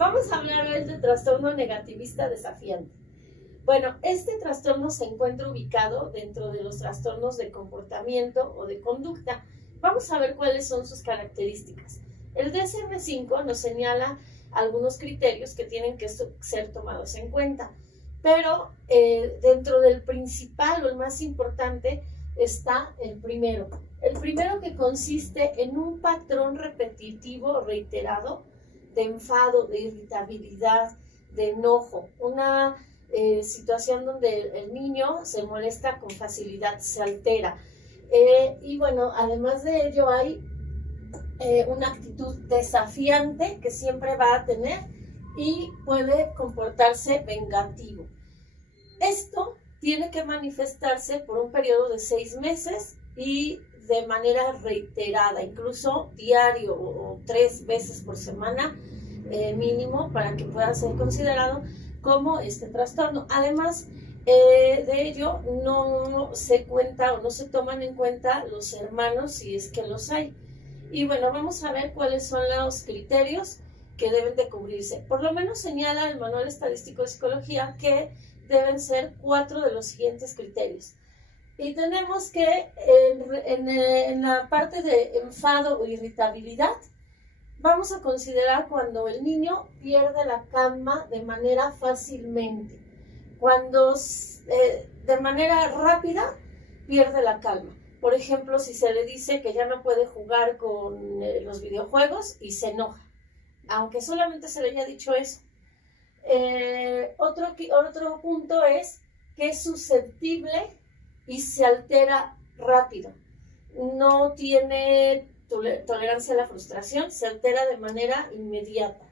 Vamos a hablar hoy del trastorno negativista desafiante. Bueno, este trastorno se encuentra ubicado dentro de los trastornos de comportamiento o de conducta. Vamos a ver cuáles son sus características. El DSM-5 nos señala algunos criterios que tienen que ser tomados en cuenta, pero dentro del principal o el más importante está el primero. El primero, que consiste en un patrón repetitivo o reiterado de enfado, de irritabilidad, de enojo, una situación donde el niño se molesta con facilidad, se altera. Y bueno, además de ello hay una actitud desafiante que siempre va a tener y puede comportarse vengativo. Esto tiene que manifestarse por un periodo de 6 meses y de manera reiterada, incluso diario o 3 veces por semana mínimo, para que pueda ser considerado como este trastorno. Además de ello, no se cuenta o no se toman en cuenta los hermanos, si es que los hay. Y bueno, vamos a ver cuáles son los criterios que deben de cubrirse. Por lo menos señala el Manual Estadístico de Psicología que deben ser 4 de los siguientes criterios. Y tenemos que en la parte de enfado o irritabilidad, vamos a considerar cuando el niño pierde la calma de manera fácilmente, cuando de manera rápida pierde la calma. Por ejemplo, si se le dice que ya no puede jugar con los videojuegos y se enoja, aunque solamente se le haya dicho eso. Otro punto es que es susceptible y se altera rápido. No tiene tolerancia a la frustración, se altera de manera inmediata.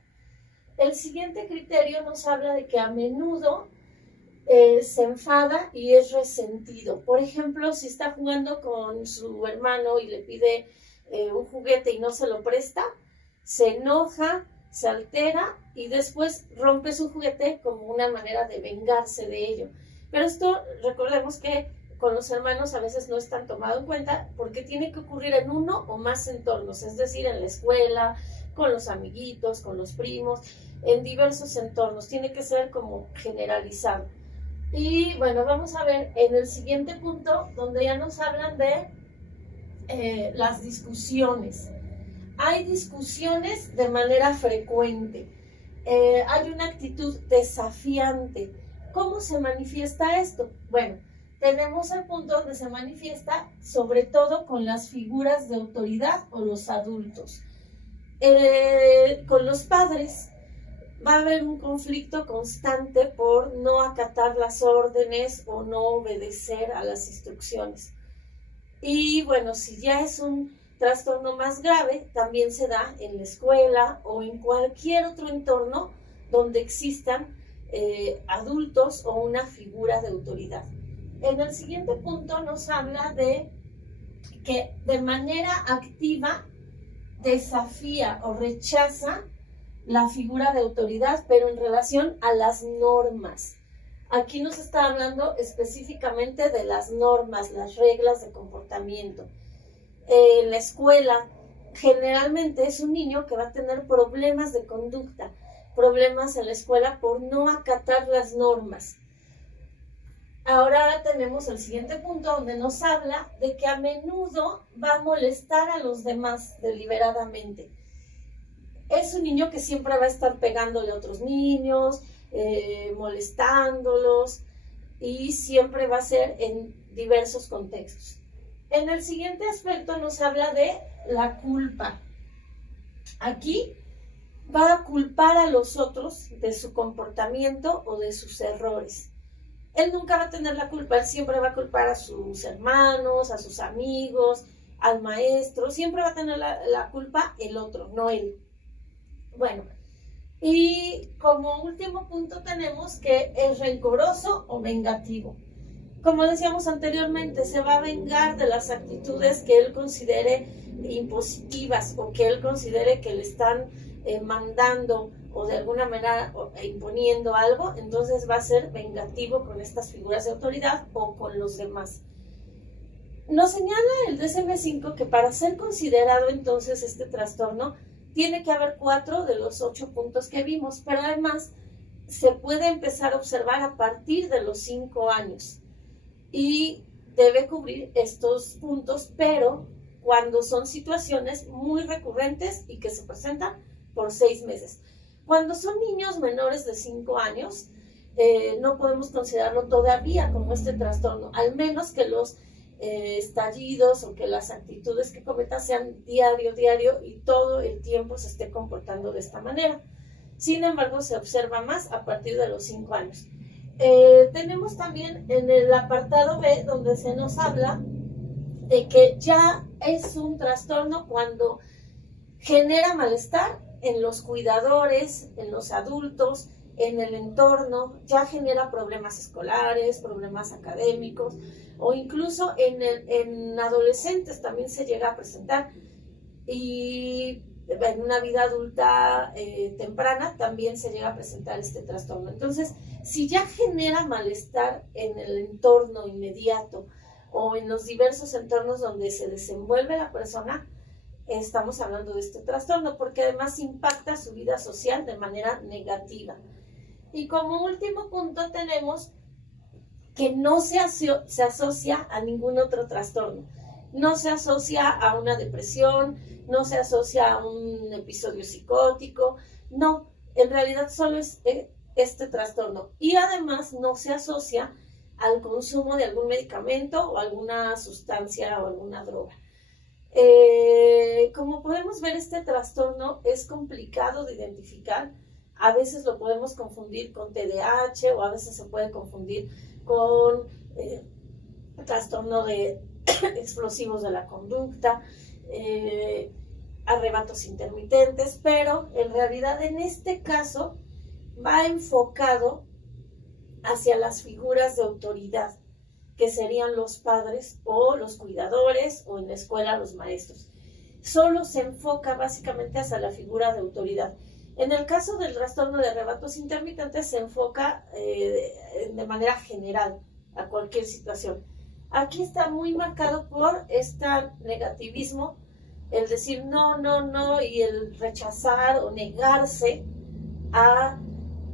El siguiente criterio nos habla de que a menudo se enfada y es resentido. Por ejemplo, si está jugando con su hermano y le pide un juguete y no se lo presta, se enoja, se altera y después rompe su juguete como una manera de vengarse de ello. Pero esto, recordemos que con los hermanos a veces no es tan tomado en cuenta porque tiene que ocurrir en uno o más entornos, es decir, en la escuela, con los amiguitos, con los primos, en diversos entornos. Tiene que ser como generalizado. Y bueno, vamos a ver en el siguiente punto, donde ya nos hablan de las discusiones. Hay discusiones de manera frecuente. Hay una actitud desafiante. ¿Cómo se manifiesta esto? Bueno, tenemos el punto donde se manifiesta sobre todo con las figuras de autoridad o los adultos. Con los padres va a haber un conflicto constante por no acatar las órdenes o no obedecer a las instrucciones. Y bueno, si ya es un trastorno más grave, también se da en la escuela o en cualquier otro entorno donde existan adultos o una figura de autoridad. En el siguiente punto nos habla de que de manera activa desafía o rechaza la figura de autoridad, pero en relación a las normas. Aquí nos está hablando específicamente de las normas, las reglas de comportamiento. En la escuela, generalmente es un niño que va a tener problemas de conducta, problemas en la escuela por no acatar las normas. Ahora tenemos el siguiente punto donde nos habla de que a menudo va a molestar a los demás deliberadamente. Es un niño que siempre va a estar pegándole a otros niños, molestándolos, y siempre va a ser en diversos contextos. En el siguiente aspecto nos habla de la culpa. Aquí va a culpar a los otros de su comportamiento o de sus errores. Él nunca va a tener la culpa, él siempre va a culpar a sus hermanos, a sus amigos, al maestro, siempre va a tener la culpa el otro, no él. Bueno, y como último punto tenemos que es rencoroso o vengativo. Como decíamos anteriormente, se va a vengar de las actitudes que él considere impositivas o que él considere que le están mandando o de alguna manera imponiendo algo. Entonces va a ser vengativo con estas figuras de autoridad o con los demás. Nos señala el DSM-5 que para ser considerado entonces este trastorno tiene que haber 4 de los 8 puntos que vimos, pero además se puede empezar a observar a partir de los 5 años y debe cubrir estos puntos, pero cuando son situaciones muy recurrentes y que se presentan por 6 meses. Cuando son niños menores de 5 años, no podemos considerarlo todavía como este trastorno, al menos que los estallidos o que las actitudes que cometa sean diario y todo el tiempo se esté comportando de esta manera. Sin embargo, se observa más a partir de los 5 años. Tenemos también en el apartado B, donde se nos habla de que ya es un trastorno cuando genera malestar en los cuidadores, en los adultos, en el entorno, ya genera problemas escolares, problemas académicos, o incluso en adolescentes también se llega a presentar, y en una vida adulta temprana también se llega a presentar este trastorno. Entonces, si ya genera malestar en el entorno inmediato o en los diversos entornos donde se desenvuelve la persona, estamos hablando de este trastorno, porque además impacta su vida social de manera negativa. Y como último punto tenemos que no se asocia a ningún otro trastorno. No se asocia a una depresión, no se asocia a un episodio psicótico, no, en realidad solo es este trastorno. Y además no se asocia al consumo de algún medicamento o alguna sustancia o alguna droga. Como podemos ver, este trastorno es complicado de identificar. A veces lo podemos confundir con TDAH o a veces se puede confundir con trastorno de explosivos de la conducta, arrebatos intermitentes, pero en realidad en este caso va enfocado hacia las figuras de autoridad, que serían los padres o los cuidadores o en la escuela los maestros. Solo se enfoca básicamente hacia la figura de autoridad. En el caso del trastorno de arrebatos intermitentes se enfoca de manera general a cualquier situación. Aquí está muy marcado por este negativismo, el decir no y el rechazar o negarse a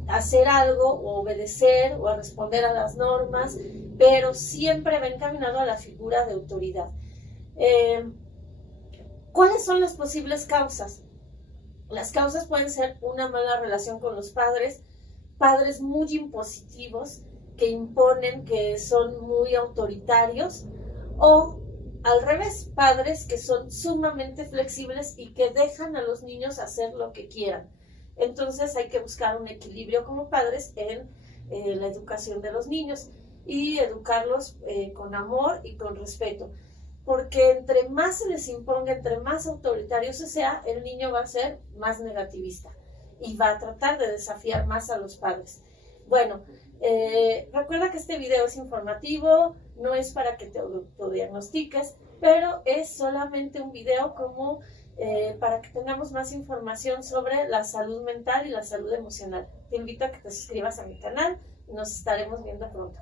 hacer algo o obedecer o a responder a las normas, pero siempre va encaminado a la figura de autoridad. ¿Cuáles son las posibles causas? Las causas pueden ser una mala relación con los padres, padres muy impositivos, que imponen, que son muy autoritarios, o al revés, padres que son sumamente flexibles y que dejan a los niños hacer lo que quieran. Entonces hay que buscar un equilibrio como padres en la educación de los niños y educarlos con amor y con respeto. Porque entre más se les imponga, entre más autoritario se sea, el niño va a ser más negativista y va a tratar de desafiar más a los padres. Bueno, recuerda que este video es informativo, no es para que te autodiagnostiques, pero es solamente un video como para que tengamos más información sobre la salud mental y la salud emocional. Te invito a que te suscribas a mi canal y nos estaremos viendo pronto.